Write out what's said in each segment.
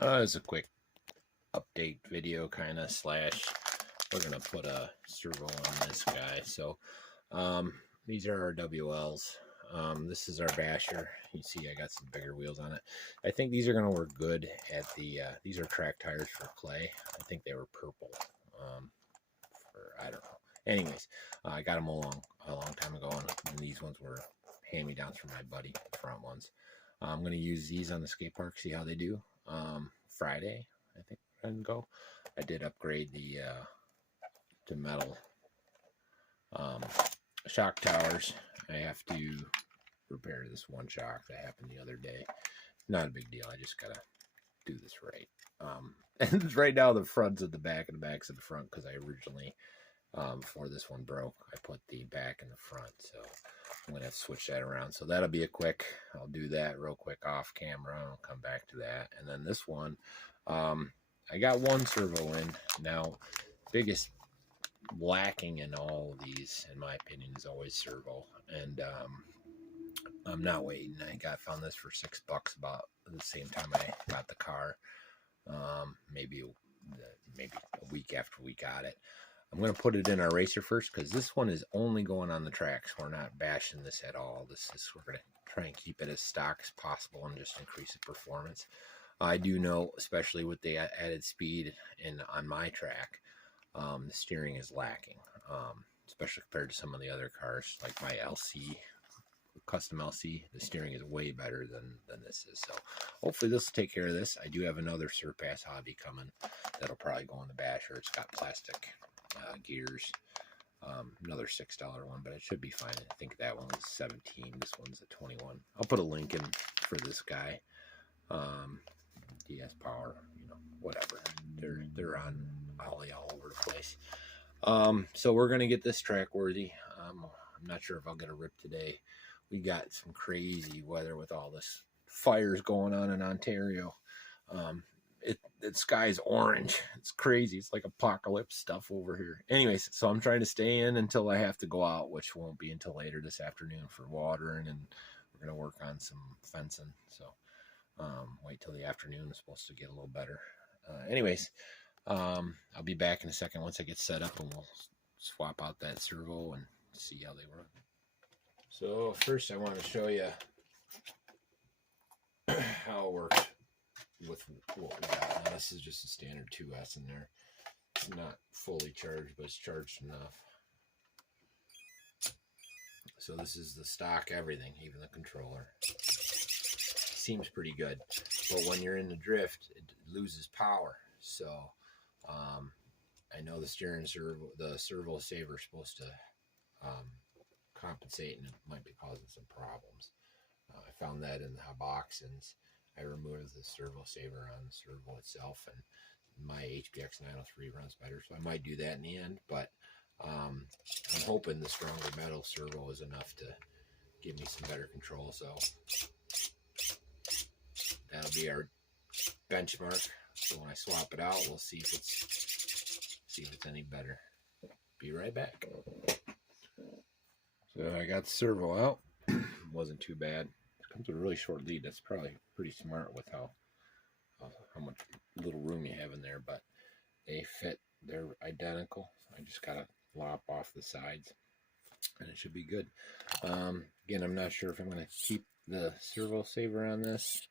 As a quick update video kind of slash, we're going to put a servo on this guy. So these are our WLs. This is our basher. You see I got some bigger wheels on it. I think these are going to work good at the, these are track tires for clay. I think they were purple. I don't know. Anyways, I got them a long time ago, and these ones were hand-me-downs from my buddy, the front ones. I'm going to use these on the skate park, see how they do. Friday, I think I can go. I did upgrade the to metal shock towers. I have to repair this one shock that happened the other day. Not a big deal. I just gotta do this right. And right now the front's at the back and the back's at the front because I originally, before this one broke, I put the back in the front. So I'm gonna have to switch that around. So that'll be a quick. I'll do that real quick off camera. I'll come back to that. And then this one, I got one servo in. Now, biggest lacking in all of these, in my opinion, is always servo. And I'm not waiting. I found this for $6 about the same time I got the car. Maybe a week after we got it. I'm going to put it in our racer first because this one is only going on the tracks. We're not bashing this at all. We're going to try and keep it as stock as possible and just increase the performance. I do know, especially with the added speed and on my track, the steering is lacking, especially compared to some of the other cars like my LC, custom LC. The steering is way better than this is. So hopefully this will take care of this. I do have another Surpass hobby coming that'll probably go on the basher. It's got plastic gears, another $6 one, but it should be fine. I think that one was 17. This one's at 21. I'll put a link in for this guy. DSpower, whatever. They're on Ollie all over the place. So we're gonna get this track worthy. I'm not sure if I'll get a rip today. We got some crazy weather with all this fires going on in Ontario. The sky's orange. It's crazy. It's like apocalypse stuff over here. Anyways, so I'm trying to stay in until I have to go out, which won't be until later this afternoon for watering, and we're gonna work on some fencing. So wait till the afternoon. It's supposed to get a little better. Anyways, I'll be back in a second once I get set up, and we'll swap out that servo and see how they run. So first I want to show you how it works with what we got. Now this is just a standard 2S in there. It's not fully charged, but it's charged enough. So this is the stock everything, even the controller. Seems pretty good, but when you're in the drift, it loses power. So I know the steering servo, the servo saver is supposed to compensate, and it might be causing some problems. I found that in the boxings. I removed the servo saver on the servo itself, and my HPX 903 runs better, so I might do that in the end. But I'm hoping the stronger metal servo is enough to give me some better control. So that'll be our benchmark. So when I swap it out, we'll see if it's any better. Be right back. So I got the servo out. Wasn't too bad. It comes with a really short lead. That's probably pretty smart with how much little room you have in there. But they fit. They're identical. I just gotta lop off the sides, and it should be good. Again, I'm not sure if I'm gonna keep the servo saver on this.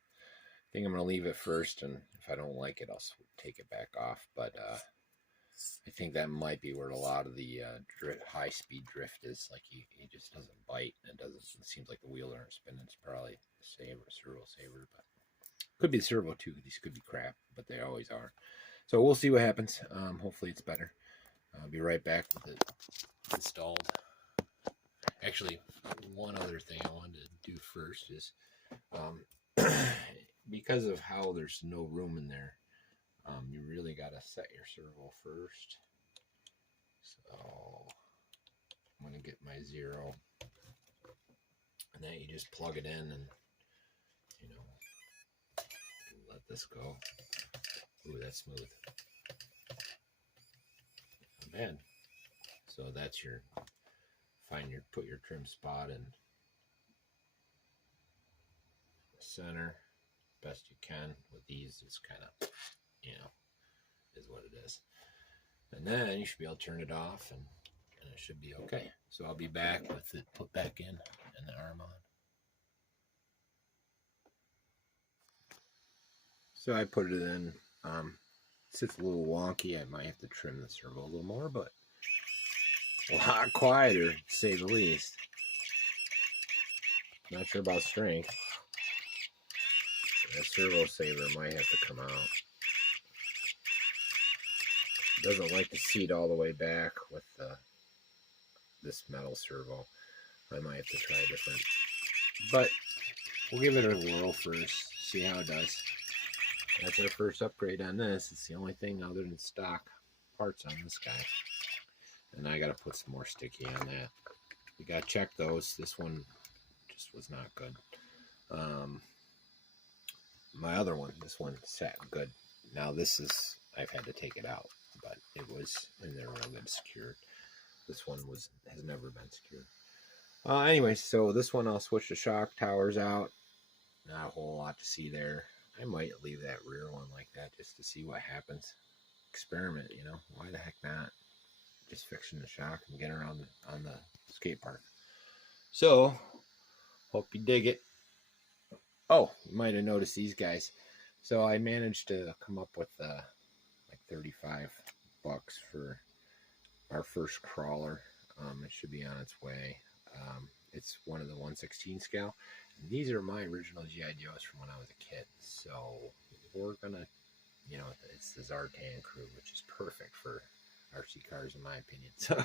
I think I'm going to leave it first, and if I don't like it, I'll take it back off. But I think that might be where a lot of the high-speed drift is. Like, he just doesn't bite. It seems like the wheels aren't spinning. It's probably the servo saver, but could be the servo too. These could be crap, but they always are. So we'll see what happens. Hopefully it's better. I'll be right back with it installed. Actually, one other thing I wanted to do first is because of how there's no room in there, you really got to set your servo first. So I'm going to get my 0, and then you just plug it in and, let this go. Ooh, that's smooth. Not bad. So that's put your trim spot in the center. best you can. With these, it's kind of, you know, is what it is. And then you should be able to turn it off, and it should be okay. So I'll be back with it put back in and the arm on. So I put it in. It's a little wonky. I might have to trim the servo a little more, but a lot quieter, to say the least. Not sure about strength. The servo saver might have to come out. It doesn't like to seat all the way back with this metal servo. I might have to try different. But we'll give it a whirl first, see how it does. That's our first upgrade on this. It's the only thing other than stock parts on this guy. And I got to put some more sticky on that. We got to check those. This one just was not good. My other one, this one sat good. Now this is, I've had to take it out, but it was in there real good secured. This one has never been secured. Anyway, so this one I'll switch the shock towers out. Not a whole lot to see there. I might leave that rear one like that just to see what happens. Experiment, you know, why the heck not? Just fixing the shock and get around on the skate park. So, hope you dig it. Oh, you might have noticed these guys. So I managed to come up with like $35 for our first crawler. It should be on its way. It's one of the 1/16 scale. And these are my original G.I. Joes from when I was a kid. So we're gonna, you know, it's the Zartan crew, which is perfect for RC cars in my opinion. So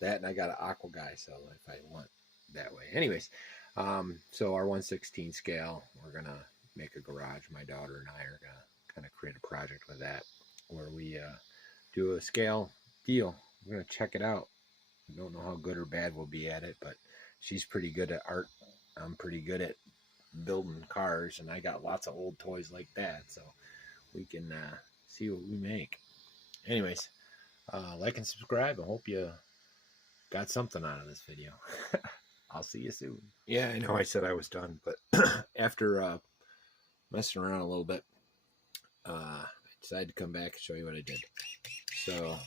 that, and I got an Aqua guy, so if I want that way. Anyways, so our 1/16 scale, we're gonna make a garage. My daughter and I are gonna kind of create a project with that, where we do a scale deal. We're gonna check it out. I don't know how good or bad we'll be at it, but she's pretty good at art. I'm pretty good at building cars, and I got lots of old toys like that, so we can see what we make. Anyways, like and subscribe. I hope you got something out of this video. I'll see you soon. Yeah, I know I said I was done, but after messing around a little bit, I decided to come back and show you what I did. So I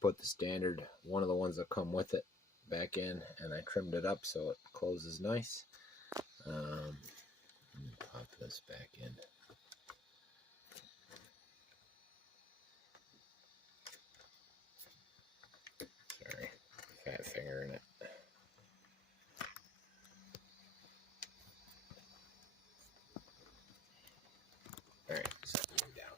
put the standard, one of the ones that come with it, back in, and I trimmed it up so it closes nice. Let me pop this back in. Sorry, fat finger in it. All right, set you down.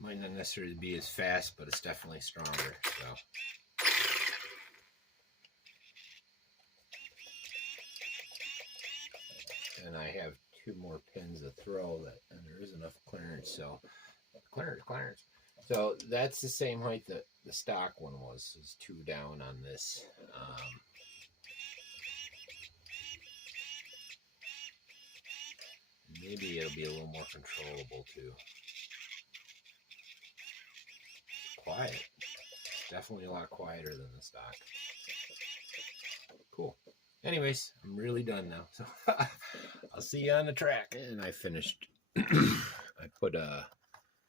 Might not necessarily be as fast, but it's definitely stronger. So, and I have 2 more pins to throw, and there is enough clearance. So, clearance. So that's the same height that the stock one was. Is 2 down on this. Maybe it'll be a little more controllable too. Quiet. Definitely a lot quieter than the stock. Cool. Anyways, I'm really done now. So I'll see you on the track. And I finished. I put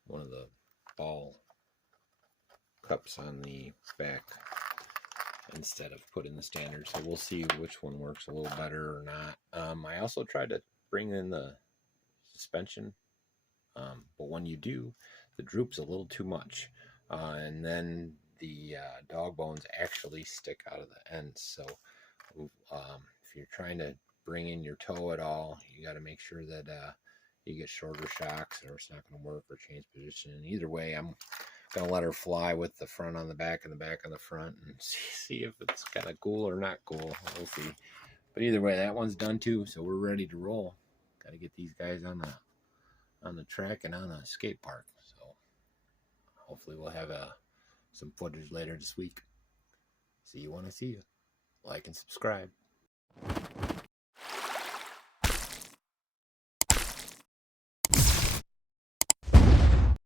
one of the ball cups on the back instead of putting the standard. So we'll see which one works a little better or not. I also tried to bring in the suspension. But when you do, the droop's a little too much. And then the dog bones actually stick out of the ends. So if you're trying to bring in your toe at all, you got to make sure that you get shorter shocks, or it's not going to work, or change position. And either way, I'm going to let her fly with the front on the back and the back on the front, and see if it's kind of cool or not cool. We'll see. But either way, that one's done too, so we're ready to roll. Got to get these guys on the track and on a skate park. So hopefully we'll have some footage later this week. See you when I see you. Like and subscribe.